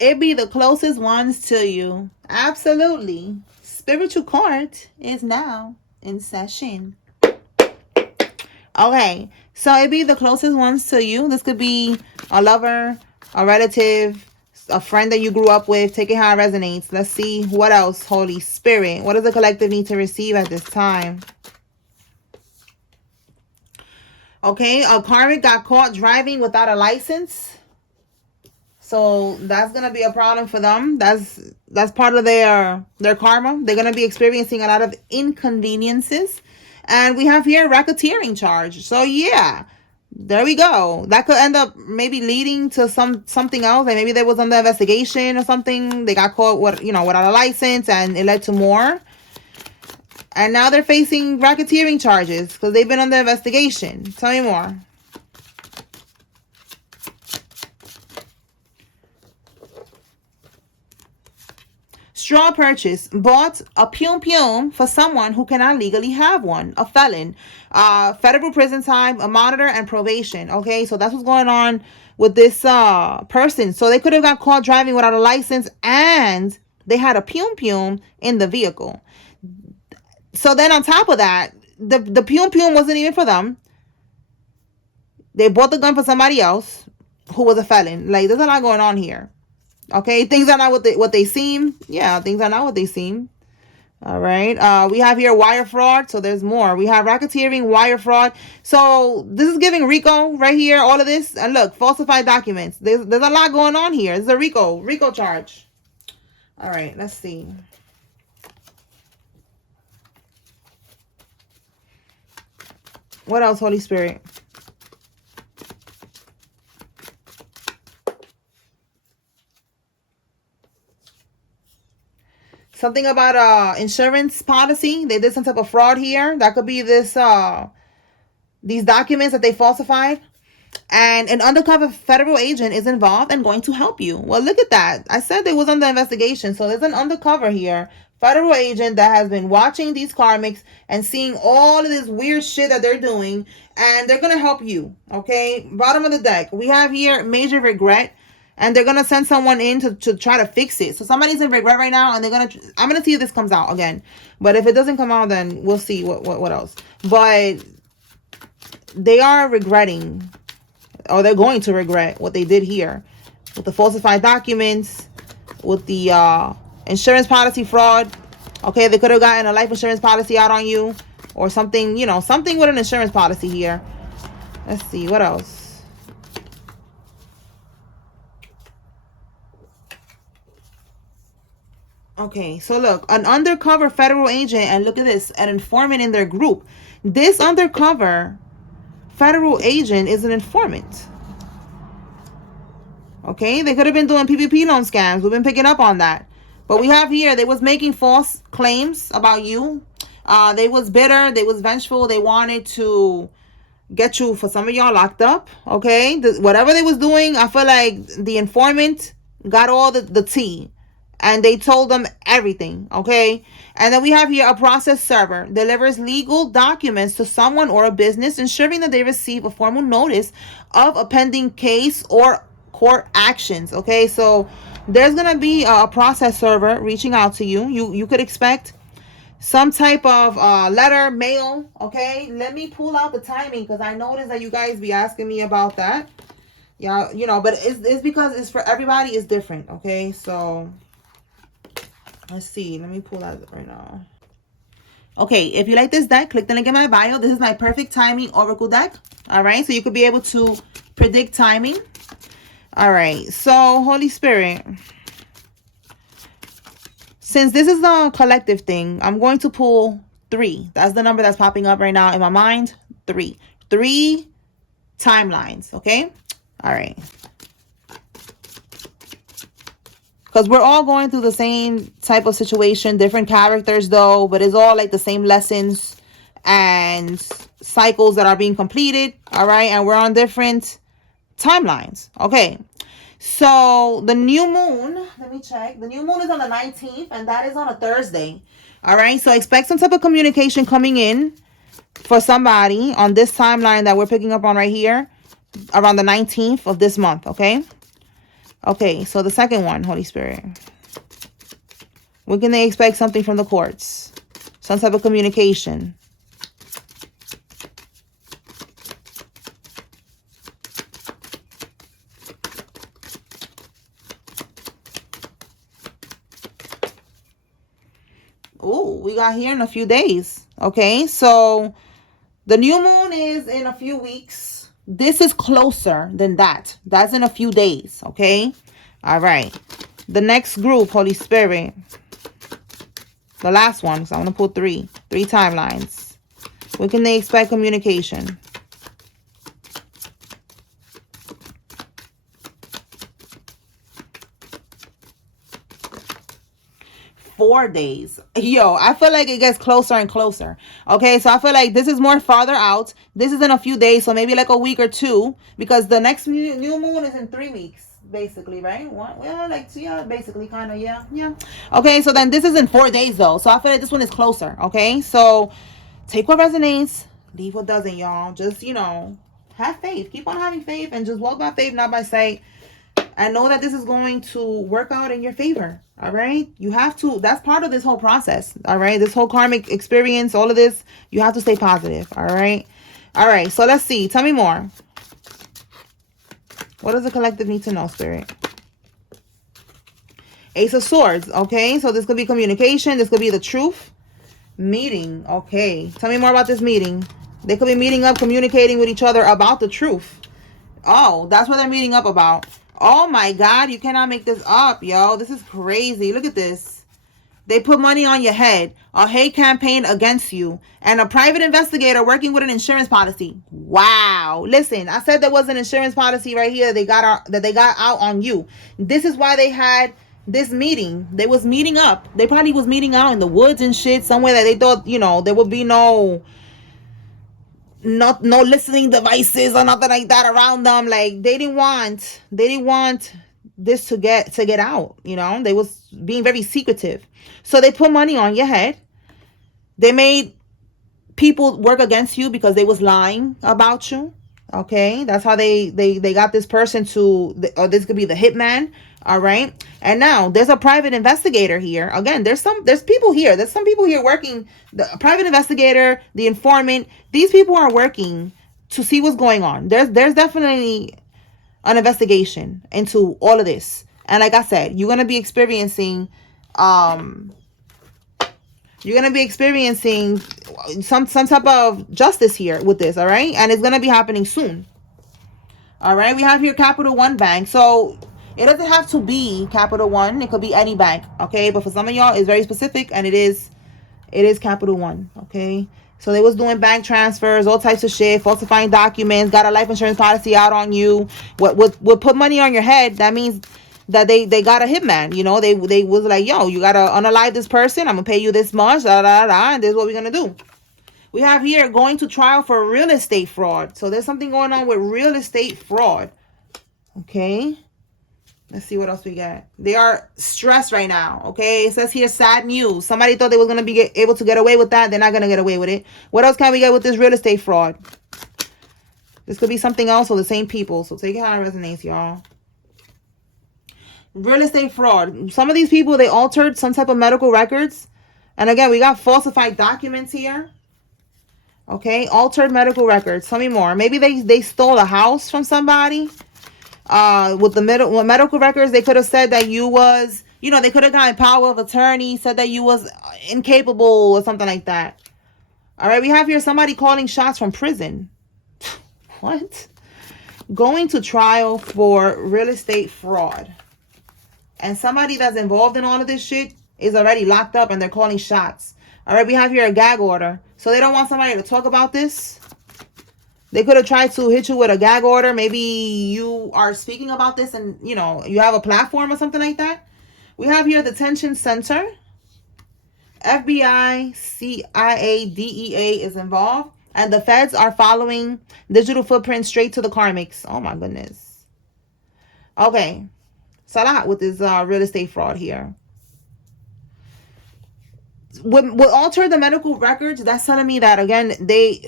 It be the closest ones to you. Absolutely. Spiritual court is now in session. Okay, so it be the closest ones to you. This could be a lover, a relative, a friend that you grew up with. Take it how it resonates. Let's see what else, Holy Spirit. What does the collective need to receive at this time? Okay, a karmic got caught driving without a license. So that's gonna be a problem for them. That's part of their karma. They're gonna be experiencing a lot of inconveniences. And we have here racketeering charge. So yeah, there we go. That could end up maybe leading to something else. Like maybe there was under investigation or something. They got caught without a license, and it led to more. And now they're facing racketeering charges because they've been under investigation. Tell me more. Straw purchase. Bought a pium for someone who cannot legally have one. A felon. Federal prison time, a monitor, and probation. Okay, so that's what's going on with this person. So they could have got caught driving without a license, and they had a pium in the vehicle. So then on top of that, the pium wasn't even for them. They bought the gun for somebody else who was a felon. Like, there's a lot going on here. Okay, things are not what they seem. Yeah, things are not what they seem. All right. We have here wire fraud. So there's more. We have racketeering, wire fraud. So this is giving RICO right here. All of this. And look, falsified documents. There's a lot going on here. It's a RICO charge. All right. Let's see. What else, Holy Spirit? Something about insurance policy. They did some type of fraud here. That could be this these documents that they falsified. And an undercover federal agent is involved and going to help you. Well, look at that. I said they was under investigation. So there's an undercover here. Federal agent that has been watching these karmics and seeing all of this weird shit that they're doing. And they're going to help you. Okay. Bottom of the deck. We have here major regret. And they're going to send someone in to try to fix it. So somebody's in regret right now. And they're going to... I'm going to see if this comes out again. But if it doesn't come out, then we'll see what else. But they are regretting... or they're going to regret what they did here. With the falsified documents. With the insurance policy fraud. Okay, they could have gotten a life insurance policy out on you. Or something, something with an insurance policy here. Let's see, what else? Okay, so look, an undercover federal agent, and look at this, an informant in their group. This undercover federal agent is an informant. Okay, they could have been doing PPP loan scams. We've been picking up on that. But we have here, they was making false claims about you. They was bitter, they was vengeful, they wanted to get you, for some of y'all, locked up. Okay, whatever they was doing, I feel like the informant got all the tea. And they told them everything, okay? And then we have here a process server delivers legal documents to someone or a business, ensuring that they receive a formal notice of a pending case or court actions, okay? So there's going to be a process server reaching out to you. You could expect some type of letter, mail, okay? Let me pull out the timing because I noticed that you guys be asking me about that. Yeah, but it's because it's for everybody. It's different, okay? So... let's see. Let me pull that right now. Okay, if you like this deck, click the link in my bio. This is my perfect timing oracle deck. All right, so you could be able to predict timing. All right, so Holy Spirit. Since this is a collective thing, I'm going to pull 3. That's the number that's popping up right now in my mind. 3. 3 timelines, okay? All right. Because we're all going through the same type of situation, different characters though, but it's all like the same lessons and cycles that are being completed, all right? And we're on different timelines, okay? So the new moon, let me check. The new moon is on the 19th, and that is on a Thursday, all right? So expect some type of communication coming in for somebody on this timeline that we're picking up on right here around the 19th of this month, okay? Okay, so the second one, Holy Spirit. When can they expect something from the courts? Some type of communication. Oh, we got here in a few days. Okay, so the new moon is in a few weeks. This is closer than that. That's in a few days. Okay, all right. The next group, Holy Spirit. The last one, so I'm going to put three timelines. When can they expect communication? 4 days. Yo, I feel like it gets closer and closer. Okay, so I feel like this is more farther out. This is in a few days, so maybe like a week or two, because the next new moon is in 3 weeks. Basically, right? Well, like, yeah, basically, kind of, yeah. Okay, so then this is in 4 days, though. So I feel like this one is closer, okay? So take what resonates, leave what doesn't, y'all. Just, have faith. Keep on having faith and just walk by faith, not by sight. And know that this is going to work out in your favor, all right? You have to, that's part of this whole process, all right? This whole karmic experience, all of this, you have to stay positive, all right? All right, so let's see. Tell me more. What does the collective need to know, Spirit? Ace of Swords, okay? So this could be communication. This could be the truth. Meeting, okay. Tell me more about this meeting. They could be meeting up, communicating with each other about the truth. Oh, that's what they're meeting up about. Oh, my God. You cannot make this up, yo. This is crazy. Look at this. They put money on your head, a hate campaign against you, and a private investigator working with an insurance policy. Wow. Listen, I said there was an insurance policy right here that they got out on you. This is why they had this meeting. They was meeting up. They probably was meeting out in the woods and shit, somewhere that they thought, there would be no listening devices or nothing like that around them. Like, they didn't want this to get out. They was being very secretive. So they put money on your head. They made people work against you because they was lying about you. Okay, that's how they got this person to, or this could be the hitman. All right, and now there's a private investigator here. Again, there's people here. There's some people here working. The private investigator, the informant. These people are working to see what's going on. There's definitely an investigation into all of this. And like I said, you're gonna be experiencing some type of justice here with this, all right? And it's gonna be happening soon. All right, we have here Capital One Bank. So it doesn't have to be Capital One. It could be any bank, okay? But for some of y'all, it's very specific, and it is Capital One, okay? So they was doing bank transfers, all types of shit, falsifying documents, got a life insurance policy out on you. What put money on your head, that means that they got a hitman. They was like, yo, you gotta unalive this person. I'm gonna pay you this much, and this is what we're gonna do. We have here going to trial for real estate fraud. So there's something going on with real estate fraud. Okay. Let's see what else we got. They are stressed right now, okay? It says here, sad news. Somebody thought they were going to be able to get away with that. They're not going to get away with it. What else can we get with this real estate fraud? This could be something else or the same people. So take it how it resonates, y'all. Real estate fraud. Some of these people, they altered some type of medical records. And again, we got falsified documents here. Okay, altered medical records. Tell me more. Maybe they stole a house from somebody. With medical records, they could have said that you was, they could have gotten power of attorney, said that you was incapable or something like that. All right, we have here somebody calling shots from prison. What? Going to trial for real estate fraud. And somebody that's involved in all of this shit is already locked up and they're calling shots. All right, we have here a gag order. So they don't want somebody to talk about this. They could have tried to hit you with a gag order. Maybe you are speaking about this and, you have a platform or something like that. We have here the detention center. FBI, CIA, DEA is involved. And the feds are following digital footprint straight to the Karmics. Oh, my goodness. Okay. Salah with this real estate fraud here. With alter the medical records, that's telling me that, again,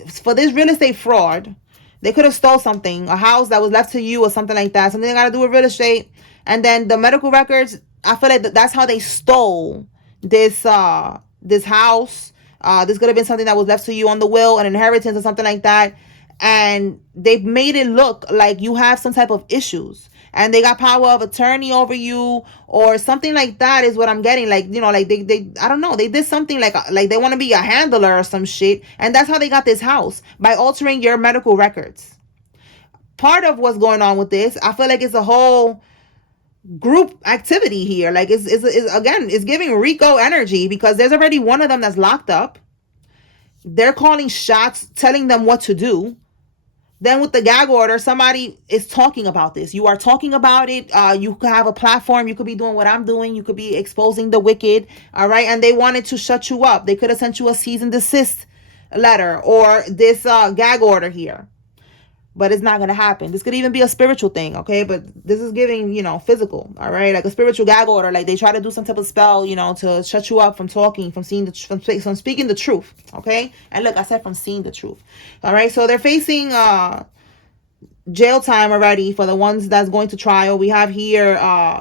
for this real estate fraud, They could have stole something, a house that was left to you or something like that. Something that got to do with real estate. And then the medical records, I feel like that's how they stole this this house. This could have been something that was left to you on the will, an inheritance or something like that. And they've made it look like you have some type of issues. And they got power of attorney over you or something like that is what I'm getting. Like, you know, like they I don't know. They did something like they want to be a handler or some shit. And that's how they got this house, by altering your medical records. Part of what's going on with this, I feel like it's a whole group activity here. Like it's again, it's giving Rico energy because there's already one of them that's locked up. They're calling shots, telling them what to do. Then with the gag order, somebody is talking about this. You are talking about it. You could have a platform. You could be doing what I'm doing. You could be exposing the wicked. All right. And they wanted to shut you up. They could have sent you a cease and desist letter or this gag order here. But it's not going to happen. This could even be a spiritual thing, okay? But this is giving, you know, physical, all right? Like a spiritual gag order. Like they try to do some type of spell, you know, to shut you up from talking, from seeing from speaking the truth, okay? And look, I said from seeing the truth, all right? So they're facing jail time already for the ones that's going to trial. We have here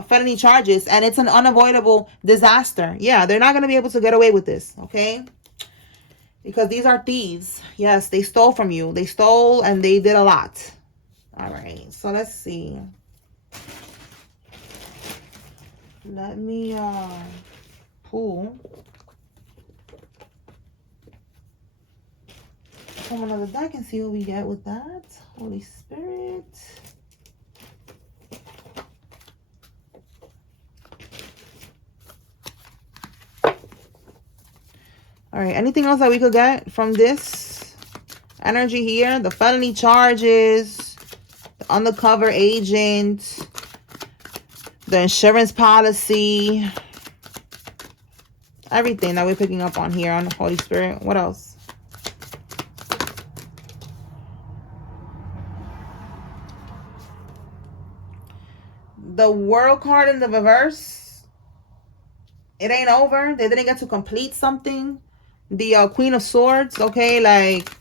felony charges, and it's an unavoidable disaster. Yeah, they're not going to be able to get away with this, okay? Because these are thieves. Yes, they stole from you. They stole and they did a lot. All right. So let's see. Let me pull from another deck and see what we get with that. Holy Spirit. All right, anything else that we could get from this energy here? The felony charges, the undercover agent, the insurance policy, everything that we're picking up on here on the Holy Spirit. What else? The World card in the reverse. It ain't over. They didn't get to complete something. The Queen of Swords, okay, like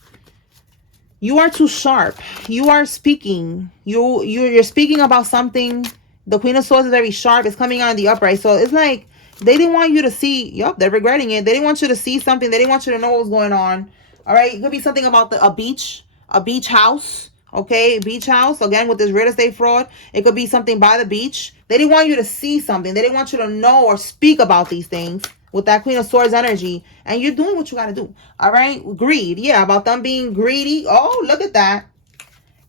you are too sharp. You are speaking. You're speaking about something. The Queen of Swords is very sharp. It's coming out in the upright. So it's like they didn't want you to see. Yup, they're regretting it. They didn't want you to see something. They didn't want you to know what was going on. All right, it could be something about a beach house. Okay, beach house. Again, with this real estate fraud, it could be something by the beach. They didn't want you to see something. They didn't want you to know or speak about these things. With that Queen of Swords energy, and you're doing what you got to do. All right, greed. Yeah, about them being greedy. Oh, look at that.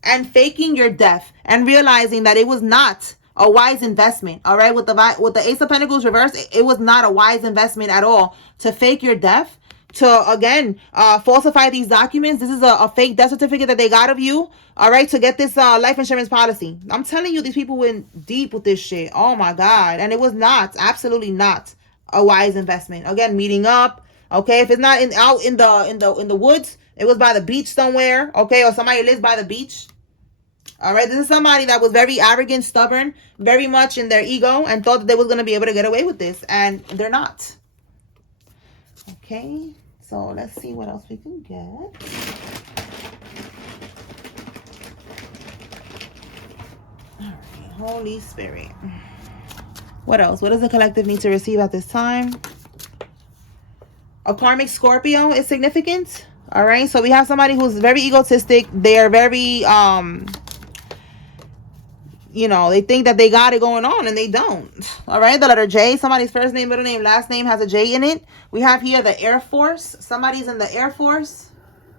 And faking your death and realizing that it was not a wise investment. All right, with the Ace of Pentacles reverse, it was not a wise investment at all to fake your death, to again falsify these documents. This is a fake death certificate that they got of you. All right, to get this life insurance policy. I'm telling you, these people went deep with this shit. Oh my God, and it was not, absolutely not a wise investment. Again, meeting up. Okay, if it's not out in the woods, it was by the beach somewhere. Okay, or somebody lives by the beach. All right, this is somebody that was very arrogant, stubborn, very much in their ego, and thought that they was gonna be able to get away with this, and they're not. Okay, so let's see what else we can get. All right, Holy Spirit. What else? What does the collective need to receive at this time? A karmic Scorpio is significant. All right. So we have somebody who's very egotistic. They are very, you know, they think that they got it going on and they don't. All right. The letter J, somebody's first name, middle name, last name has a J in it. We have here the Air Force. Somebody's in the Air Force.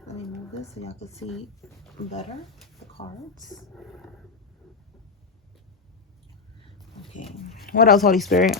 Let me move this so y'all can see better the cards. Okay. What else, Holy Spirit?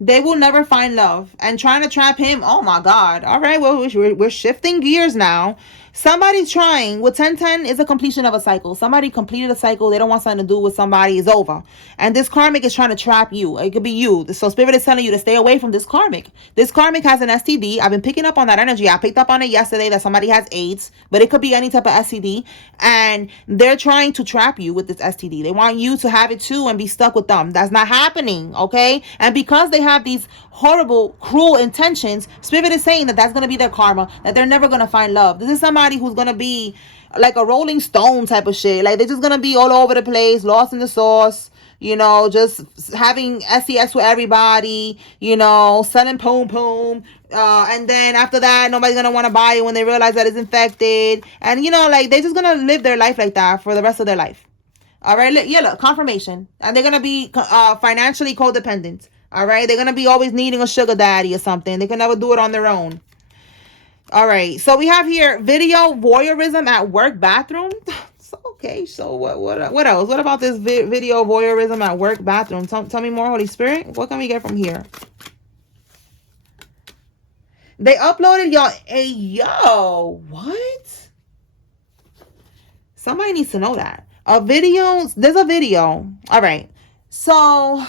They will never find love. And trying to trap him, oh my God. All right, well, we're shifting gears now. Somebody's trying with 1010 is a completion of a cycle. Somebody completed a cycle. They don't want something to do with somebody. It's over. And this karmic is trying to trap you. It could be you. So spirit is telling you to stay away from this karmic. This karmic has an STD. I've been picking up on that energy. I picked up on it yesterday that somebody has AIDS, but it could be any type of STD. And they're trying to trap you with this STD. They want you to have it too and be stuck with them. That's not happening, okay? And because they have these horrible, cruel intentions, spirit is saying that that's going to be their karma, that they're never going to find love. This is somebody who's going to be like a Rolling Stone type of shit. Like, they're just going to be all over the place, lost in the sauce, you know, just having SEX with everybody, you know, selling poom poom. And then after that, nobody's going to want to buy it when they realize that it's infected. And, you know, like, they're just going to live their life like that for the rest of their life. All right. Yeah, look, confirmation. And they're going to be financially codependent. All right. They're going to be always needing a sugar daddy or something. They can never do it on their own. All right. So we have here video voyeurism at work bathroom. So, okay. So what else? What about this video voyeurism at work bathroom? Tell me more, Holy Spirit. What can we get from here? They uploaded y'all. Hey, yo, what? Somebody needs to know that. There's a video. All right. So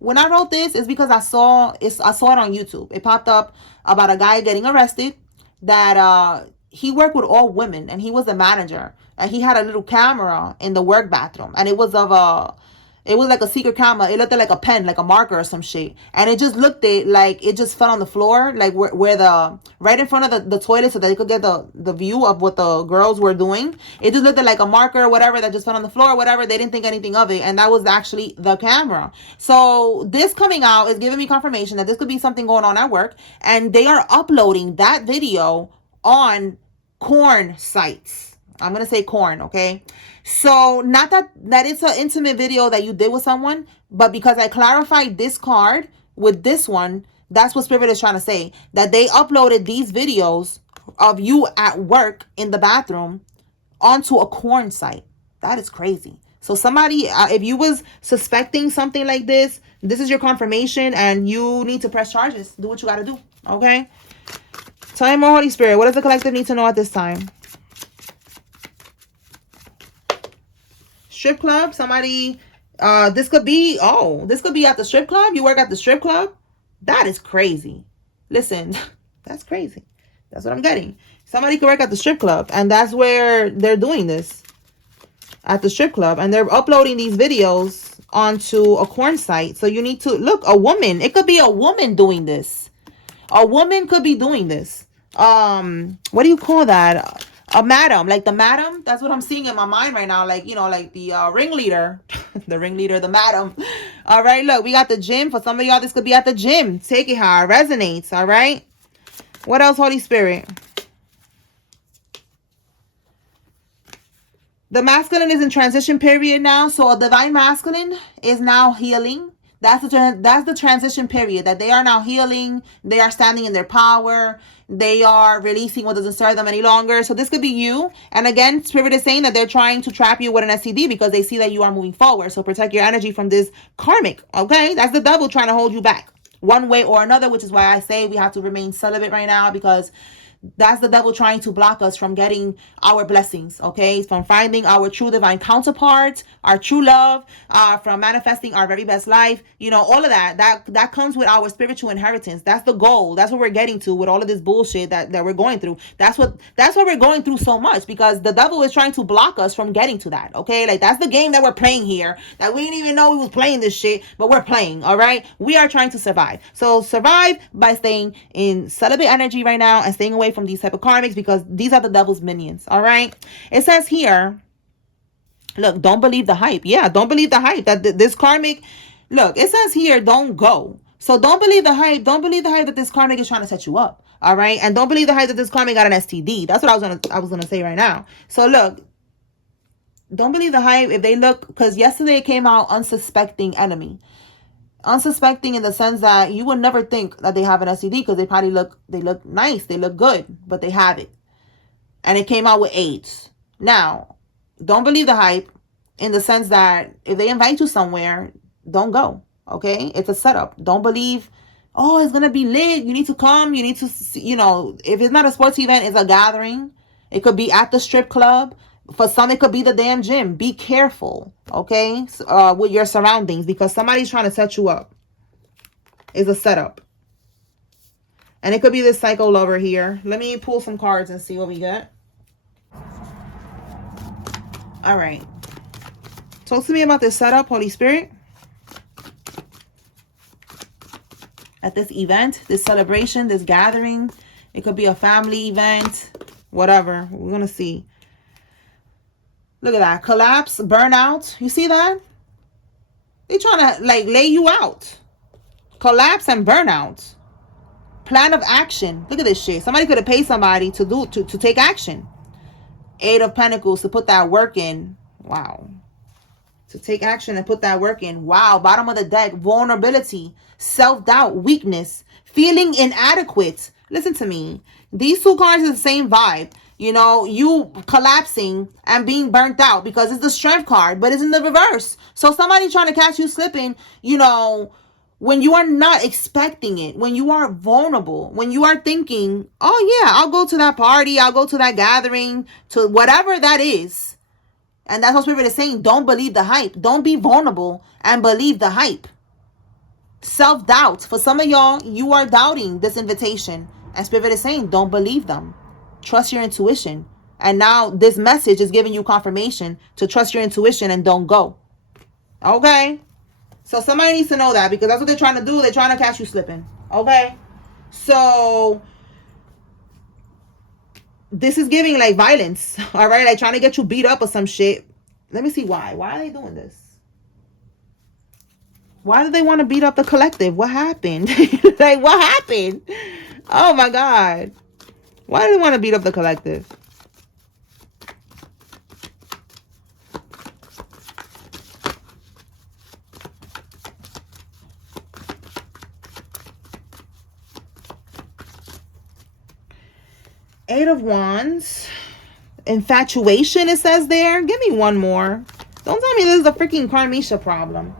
when I wrote this, it's because I saw it on YouTube. It popped up about a guy getting arrested that he worked with all women and he was the manager and he had a little camera in the work bathroom and it was like a secret camera. It looked like a pen, like a marker or some shit. And it just looked like it just fell on the floor, like where right in front of the toilet so that they could get the view of what the girls were doing. It just looked like a marker or whatever that just fell on the floor or whatever. They didn't think anything of it. And that was actually the camera. So this coming out is giving me confirmation that this could be something going on at work. And they are uploading that video on porn sites. I'm going to say corn, okay? So not that it's an intimate video that you did with someone, but because I clarified this card with this one, that's what Spirit is trying to say. That they uploaded these videos of you at work in the bathroom onto a corn site. That is crazy. So somebody, if you was suspecting something like this is your confirmation and you need to press charges. Do what you got to do, okay? Tell me more, Holy Spirit. What does the collective need to know at this time? Strip club, somebody, this could be at the strip club. You work at the strip club. That is crazy. Listen, that's crazy. That's what I'm getting. Somebody could work at the strip club and that's where they're doing this, at the strip club, and they're uploading these videos onto a corn site. So you need to look, a woman, it could be a woman doing this. A woman could be doing this. What do you call that? A madam, like the madam. That's what I'm seeing in my mind right now. Like, you know, like the ringleader, the madam. All right, look, we got the gym. For some of y'all, this could be at the gym. Take it how it resonates. All right. What else, Holy Spirit? The masculine is in transition period now. So a divine masculine is now healing. That's the transition period, that they are now healing. They are standing in their power. They are releasing what doesn't serve them any longer. So this could be you. And again, Spirit is saying that they're trying to trap you with an STD because they see that you are moving forward. So protect your energy from this karmic. Okay, that's the devil trying to hold you back one way or another, which is why I say we have to remain celibate right now, because that's the devil trying to block us from getting our blessings, okay? From finding our true divine counterparts, our true love, from manifesting our very best life. You know, all of that comes with our spiritual inheritance. That's the goal. That's what we're getting to with all of this bullshit that we're going through. That's what we're going through so much, because the devil is trying to block us from getting to that, okay? Like, that's the game that we're playing here, that we didn't even know we was playing this shit, but we're playing, all right? We are trying to survive. So survive by staying in celibate energy right now and staying away from these type of karmics, because these are the devil's minions. All right, it says here, look, don't believe the hype. Yeah, don't believe the hype that this karmic, look, it says here, don't go. So don't believe the hype. Don't believe the hype that this karmic is trying to set you up. All right, and don't believe the hype that this karmic got an STD. That's what I was gonna say right now. So look, don't believe the hype if they look, because yesterday it came out unsuspecting enemy. Unsuspecting in the sense that you would never think that they have an STD, because they probably look nice, they look good, but they have it. And it came out with AIDS. Now, don't believe the hype in the sense that if they invite you somewhere, don't go, okay? It's a setup. Don't believe, oh, it's going to be lit, you need to come, you need to see, you know, if it's not a sports event, it's a gathering, It could be at the strip club. For some, it could be the damn gym. Be careful, okay, with your surroundings, because somebody's trying to set you up. It's a setup. And it could be this psycho lover here. Let me pull some cards and see what we get. All right. Talk to me about this setup, Holy Spirit. At this event, this celebration, this gathering. It could be a family event. Whatever. We're going to see. Look at that. Collapse, burnout. You see that? They're trying to like lay you out. Collapse and burnout. Plan of action. Look at this shit. Somebody could have paid somebody to take action. 8 of Pentacles, to put that work in. Wow. To take action and put that work in. Wow. Bottom of the deck. Vulnerability. Self-doubt. Weakness. Feeling inadequate. Listen to me. These 2 cards are the same vibe. You know, you collapsing and being burnt out, because it's the strength card, but it's in the reverse. So somebody trying to catch you slipping, you know, when you are not expecting it, when you are vulnerable, when you are thinking, oh yeah, I'll go to that party, I'll go to that gathering, to whatever that is. And that's what Spirit is saying. Don't believe the hype. Don't be vulnerable and believe the hype. Self-doubt. For some of y'all, you are doubting this invitation. And Spirit is saying, don't believe them. Trust your intuition. And now this message is giving you confirmation to trust your intuition and don't go. Okay? So somebody needs to know that, because that's what they're trying to do. They're trying to catch you slipping. Okay? So this is giving like violence. All right? Like trying to get you beat up or some shit. Let me see why. Why are they doing this? Why do they want to beat up the collective? What happened? Like what happened? Oh my God. Why do they want to beat up the collective? Eight of Wands. Infatuation, it says there. Give me one more. Don't tell me this is a freaking Karmic problem.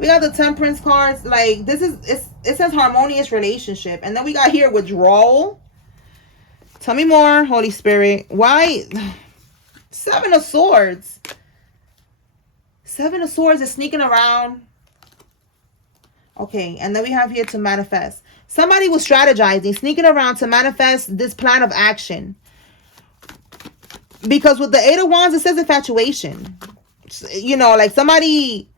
We got the Temperance cards. Like, this is, it says harmonious relationship. And then we got here withdrawal. Tell me more, Holy Spirit. Why? 7 of Swords. 7 of Swords is sneaking around. Okay, and then we have here to manifest. Somebody was strategizing, sneaking around to manifest this plan of action. Because with the 8 of Wands, it says infatuation. You know, like somebody...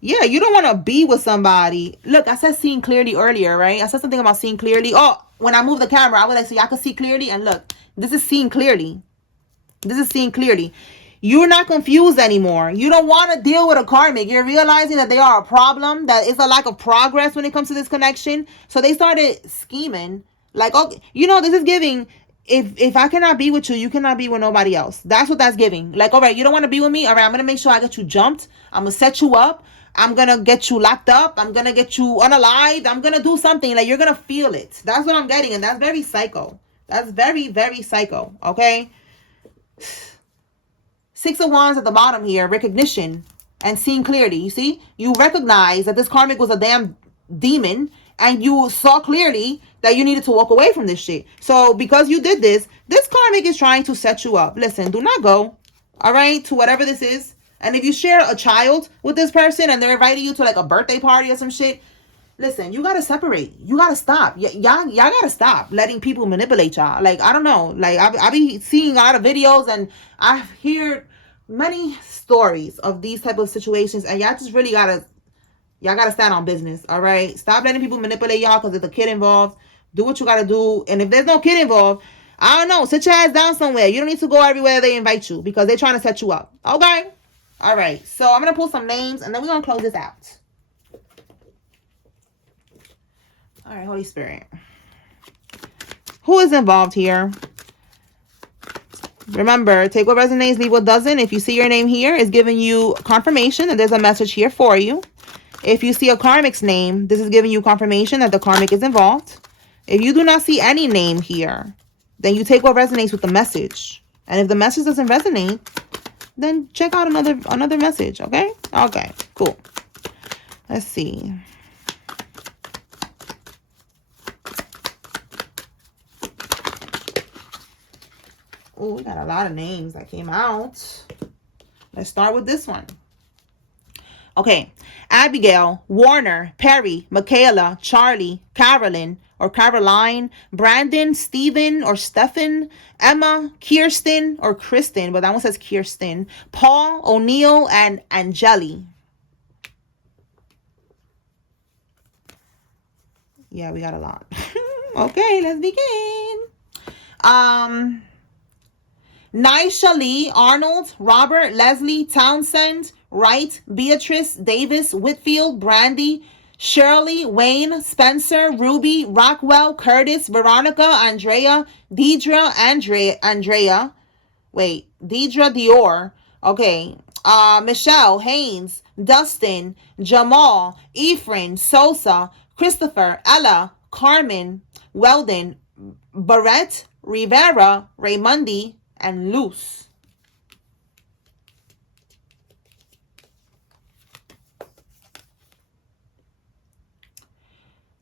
Yeah, you don't want to be with somebody. Look, I said seeing clearly earlier, right? I said something about seeing clearly. Oh, when I move the camera, I was like, so y'all can see clearly. And look, this is seeing clearly. This is seeing clearly. You're not confused anymore. You don't want to deal with a karmic. You're realizing that they are a problem, that it's a lack of progress when it comes to this connection. So they started scheming. Like, okay, you know, this is giving... If I cannot be with you, you cannot be with nobody else. That's what that's giving. Like, all right, you don't want to be with me? All right, I'm going to make sure I get you jumped. I'm going to set you up. I'm going to get you locked up. I'm going to get you unalived. I'm going to do something. Like, you're going to feel it. That's what I'm getting. And that's very psycho. That's very, very psycho. Okay? 6 of Wands at the bottom here. Recognition and seeing clearly. You see? You recognize that this karmic was a damn demon. And you saw clearly that you needed to walk away from this shit. So because you did this, this karmic is trying to set you up. Listen, do not go. All right? To whatever this is. And if you share a child with this person and they're inviting you to like a birthday party or some shit, listen, you got to separate. You got to stop. Y'all got to stop letting people manipulate y'all. Like, I don't know. Like, I be seeing a lot of videos and I've heard many stories of these type of situations. And y'all just really got to stand on business. All right? Stop letting people manipulate y'all because there's a kid involved. Do what you got to do. And if there's no kid involved, I don't know. Sit your ass down somewhere. You don't need to go everywhere they invite you because they're trying to set you up. Okay? All right, so I'm going to pull some names, and then we're going to close this out. All right, Holy Spirit. Who is involved here? Remember, take what resonates, leave what doesn't. If you see your name here, it's giving you confirmation that there's a message here for you. If you see a karmic's name, this is giving you confirmation that the karmic is involved. If you do not see any name here, then you take what resonates with the message. And if the message doesn't resonate, then check out another message, okay? Okay, cool. Let's see. Oh, we got a lot of names that came out. Let's start with this one. Okay. Abigail, Warner, Perry, Michaela, Charlie, Carolyn or Caroline, Brandon, Stephen or Stephen, Emma, Kirsten or Kristen, but that one says Kirsten, Paul, O'Neill, and Angeli. Yeah, we got a lot. Okay, let's begin. Nisha Lee, Arnold, Robert, Leslie, Townsend, Wright, Beatrice, Davis, Whitfield, Brandy, Shirley, Wayne, Spencer, Ruby, Rockwell, Curtis, Veronica, Andrea, Deidre, Deidre Dior, okay, Michelle, Haynes, Dustin, Jamal, Ephraim, Sosa, Christopher, Ella, Carmen, Weldon, Barrett, Rivera, Raymundi, and Luz.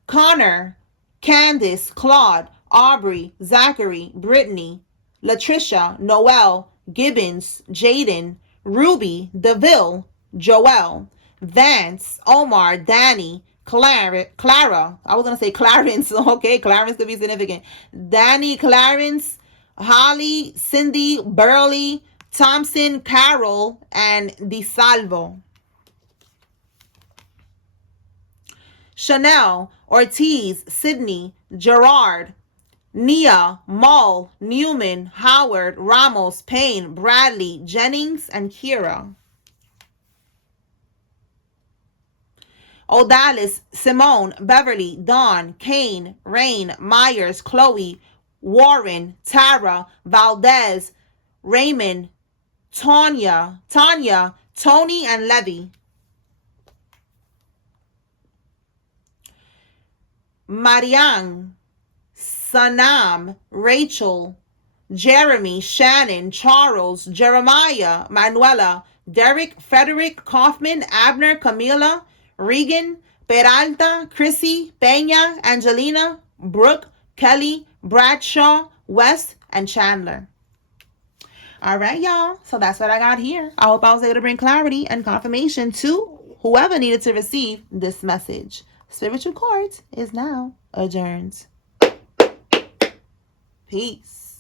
Connor, Candace, Claude, Aubrey, Zachary, Brittany, Latricia, Noel, Gibbons, Jaden, Ruby, DeVille, Joelle, Vance, Omar, Danny, Clara, I was going to say Clarence, okay, Clarence could be significant. Danny, Clarence, Holly, Cindy, Burley, Thompson, Carol, and DeSalvo. Chanel, Ortiz, Sydney, Gerard, Nia, Mull, Newman, Howard, Ramos, Payne, Bradley, Jennings, and Kira. Odalis, Simone, Beverly, Dawn, Kane, Rain, Myers, Chloe, Warren, Tara, Valdez, Raymond, Tanya, Tony, and Levy. Marianne, Sanam, Rachel, Jeremy, Shannon, Charles, Jeremiah, Manuela, Derek, Frederick, Kaufman, Abner, Camila, Regan, Peralta, Chrissy, Peña, Angelina, Brooke, Kelly, Bradshaw, West, and Chandler. All right, y'all. So that's what I got here. I hope I was able to bring clarity and confirmation to whoever needed to receive this message. Spiritual Court is now adjourned. Peace.